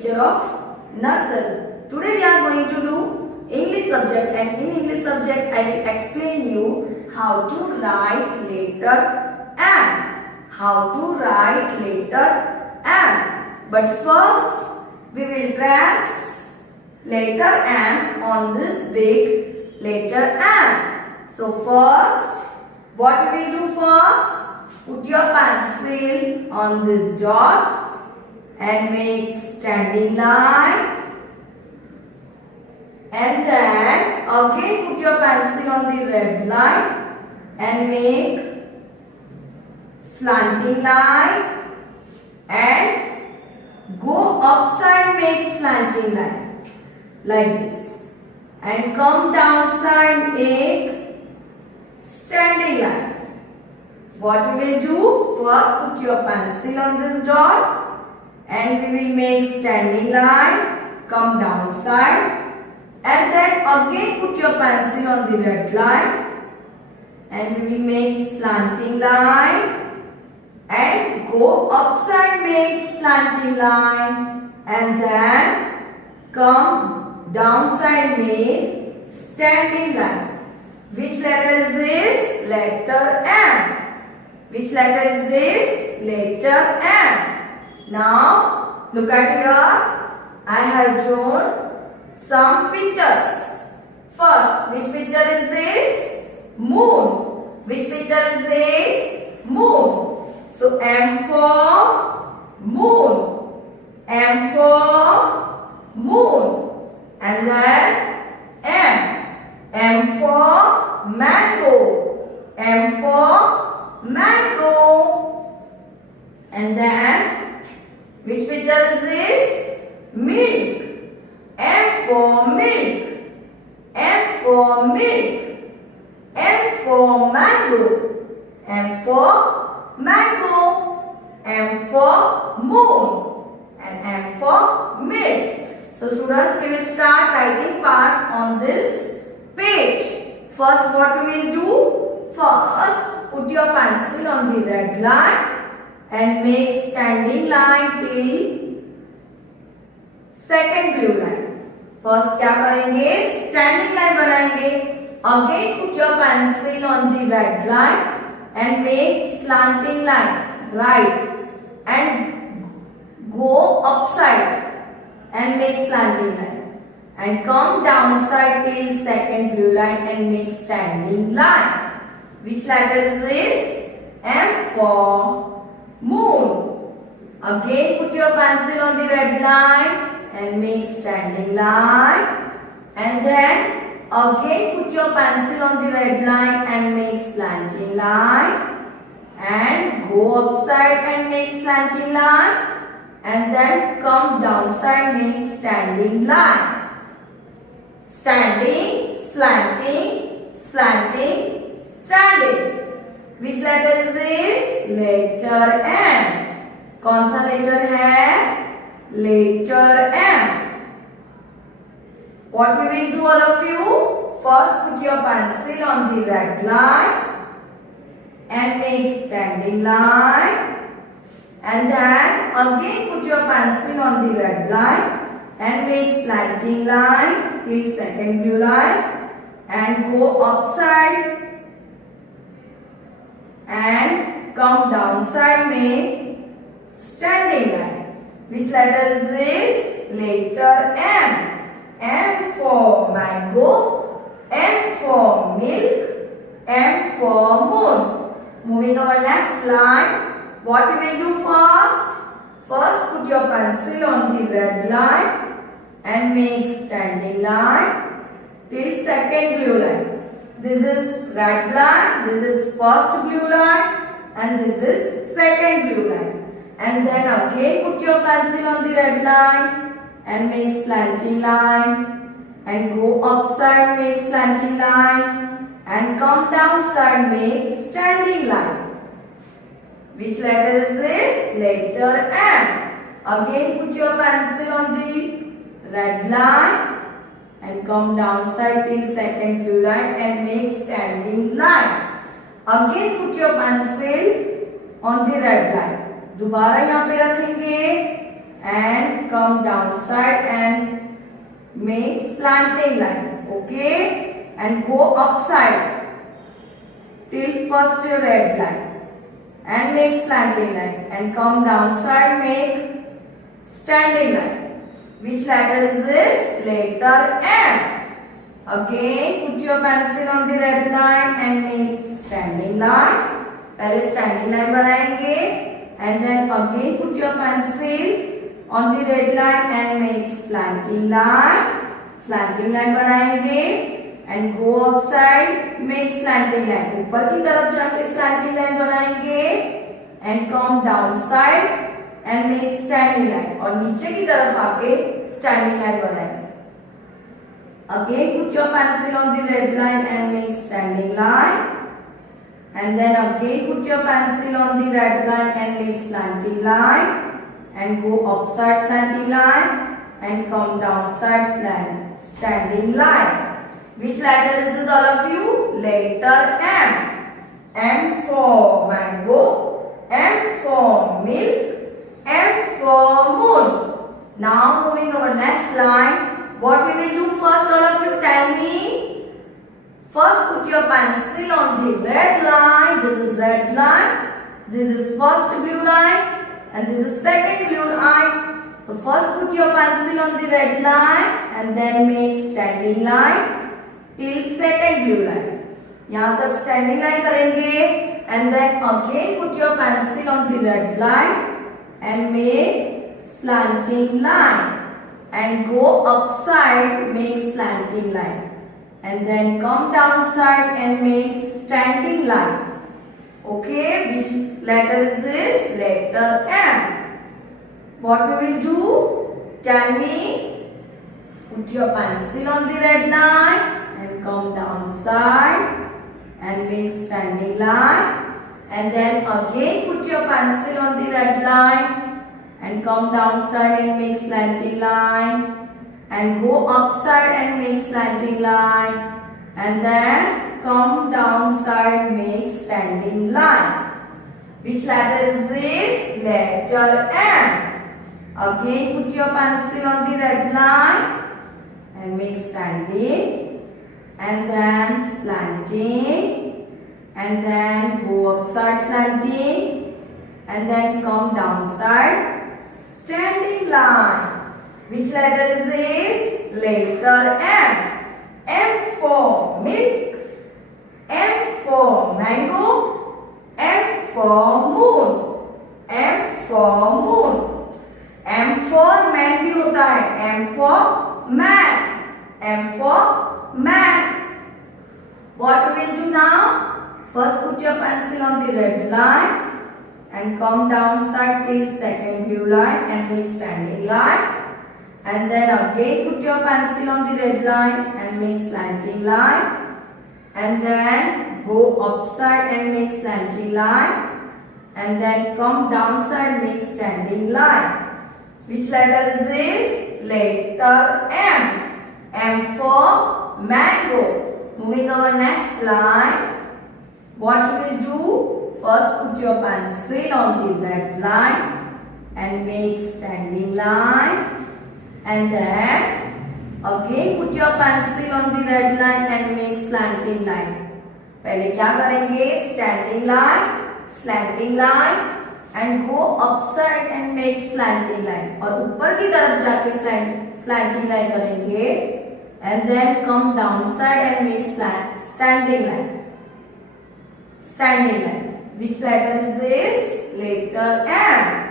teacher of nursery. Today we are going to do English subject, and in English subject I will explain you how to write letter M. How to write letter M. But first we will trace letter M on this big letter M. So first, what we will do first? Put your pencil on this dot and make standing line. And then again put your pencil on the red line and make slanting line, and go upside, make slanting line like this, and come downside, make standing line. What we will do? First put your pencil on this dot and we will make standing line, come downside, and then again put your pencil on the red line and we will make slanting line, and go upside, make slanting line, and then come downside, make standing line. Which letter is this? Letter M. Which letter is this? Letter M. Now look at here. I have drawn some pictures. First, which picture is this? Moon. Which picture is this? Moon. So M for moon. M for moon. And then M. M for mango. M for mango. And then which picture is this? Milk. M for milk. M for milk. M for mango. M for mango. M for moon. And M for milk. So students, we will start writing part on this page. First, what we will do? First, put your pencil on the red line and make standing line till second blue line. First क्या करेंगे? Standing line बनाएंगे. Again put your pencil on the red line and make slanting line, right, and go upside and make slanting line, and come downside till second blue line and make standing line. Which letter is this? M for moon. Again put your pencil on the red line and make standing line, and then again put your pencil on the red line and make slanting line, and go upside and make slanting line, and then come downside, make standing line. Standing, slanting, slanting, standing. Which letter is this? Letter M. कौन सा letter है? Letter M. What we will do, all of you? First put your pencil on the red line and make standing line, and then again put your pencil on the red line and make slanting line till second blue line, and go upside and come downside, make standing line. Which letter is this? Letter M. M for mango, M for milk, M for moon. Moving our next line. What we will do first? First put your pencil on the red line and make standing line till second blue line. This is red line, this is first blue line, and this is second blue line. And then again put your pencil on the red line and make slanting line, and go upside, make slanting line, and come downside, make standing line. Which letter is this? Letter M. Again put your pencil on the red line and come downside till second blue line and make standing line. Again put your pencil on the red line. दोबारा यहाँ पे रखेंगे and come downside and make slanting line. Okay, and go upside till first red line and make slanting line, and come downside, make standing line. Which letter is this? Letter M. Again, put your pencil on the red line and make standing line. पहले standing line बनाएंगे, and then again put your pencil on the red line and make slanting line. Slanting line बनाएंगे and go upside, make slanting line. ऊपर की तरफ जाके slanting line बनाएंगे and come downside and make standing line. और नीचे की तरफ आके standing line बनाएंगे. Again put your pencil on the red line and make standing line, and then again put your pencil on the red line and make slanting line, and go upside slanting line and come downside standing line. Which letter is this, all of you? Letter M. M for mango, M for milk, M for moon. Now moving over next line. What we will do first, all of you tell me. First put your pencil on the red line. This is red line. This is first blue line and this is second blue line. So first put your pencil on the red line and then make standing line till second blue line. यहाँ तक standing line करेंगे and then again put your pencil on the red line and make slanting line. And go upside, make slanting line, and then come downside and make standing line. Okay, which letter is this? Letter M. What we will do? Tell me. Put your pencil on the red line and come downside and make standing line, and then again put your pencil on the red line and come downside and make slanting line, and go upside and make slanting line, and then come downside, make standing line. Which letter is this? Letter M. Again put your pencil on the red line and make standing, and then slanting, and then go upside slanting, and then come downside standing line. Which letter is this? Letter M. M for milk, M for mango, M for moon, M for moon. M for man भी होता है, M for man, M for man. What we will do now? First put your pencil on the red line and come downside till second blue line and make standing line, and then again put your pencil on the red line and make slanting line, and then go upside and make slanting line, and then come downside, make standing line. Which letter is this? Letter M. M for mango. Moving our next line. What we will do? First put your pencil on the red line and make standing line, and then again put your pencil on the red line and make slanting line. पहले क्या करेंगे? Standing line, slanting line and go upside and make slanting line. और ऊपर की तरफ जाके slanting line करेंगे and then come downside and make standing line. Standing line. Which letter is this? Letter M.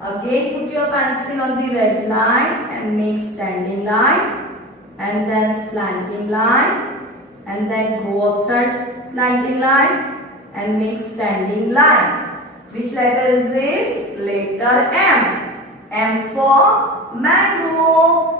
Again put your pencil on the red line and make standing line, and then slanting line, and then go upside slanting line and make standing line. Which letter is this? Letter M. M for mango.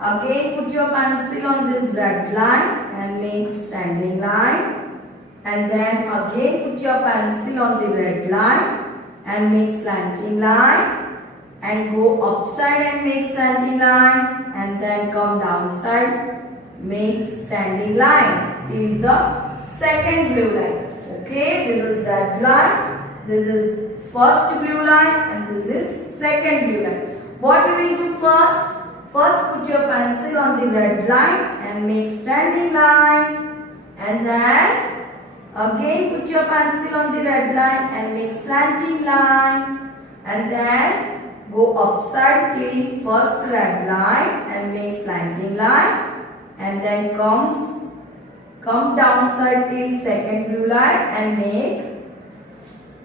Again put your pencil on this red line and make standing line, and then again put your pencil on the red line and make slanting line, and go upside and make slanting line, and then come downside, make standing line till the second blue line. Okay, this is red line, this is first blue line, and this is second blue line. What we will do first? First put your pencil on the red line and make standing line. And then again put your pencil on the red line and make slanting line. And then go upside till first red line and make slanting line. And then come downside till second blue line and make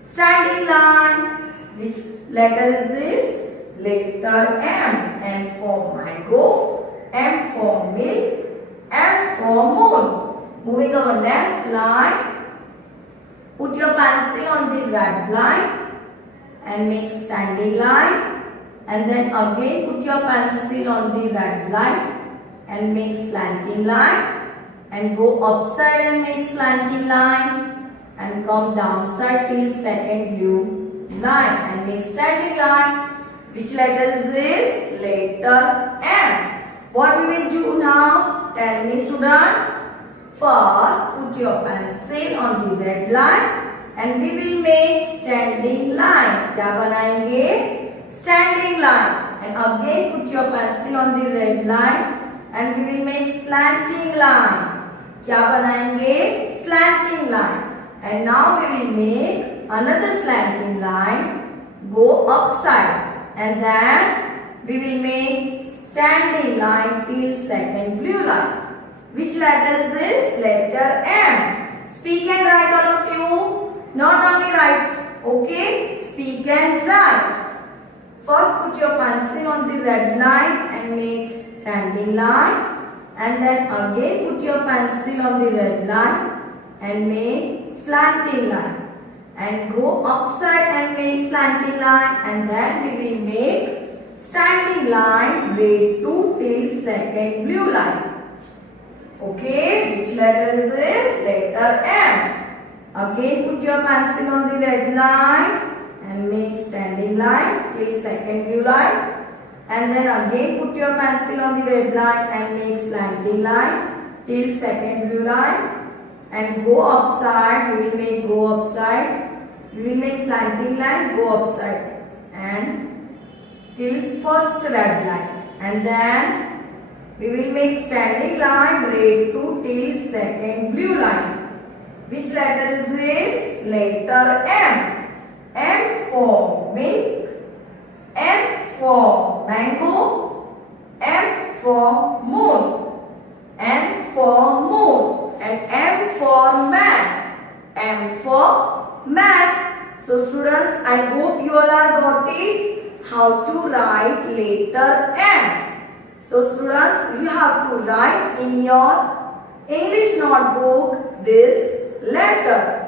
standing line. Which letter is this? Letter M. M for mango, M for milk, M for moon. Moving our next line. Put your pencil on the red line and make standing line. And then again put your pencil on the red line and make slanting line. And go upside and make slanting line. And come downside till second blue line and make standing line. Which letter is this? Letter M. What we will do now? Tell me, student. First, put your pencil on the red line and we will make standing line. क्या बनाएंगे? Standing line. And again put your pencil on the red line and we will make slanting line. क्या बनाएंगे? Slanting line. And now we will make another slanting line. Go upside. And then we will make standing line till second blue line. Which letter is this? Letter M. Speak and write, all of you. Not only write. Okay? Speak and write. First put your pencil on the red line and make standing line. And then again put your pencil on the red line and make slanting line. And go upside and make slanting line. And then we will make standing line red 2 till second blue line. Okay, which letter is this? Letter M. Again put your pencil on the red line and make standing line till second blue line. And then again put your pencil on the red line and make slanting line till second blue line. And go upside, we will make go upside. We will make slanting line, go upside and till first red line. And then we will make standing line red 2 till second blue line. Which letter is this? Letter M. M for milk, M for mango, M for moon, M for moon, and M for man, M for man. So students, I hope you all are got it how to write letter M. So students, you have to write in your English notebook this letter.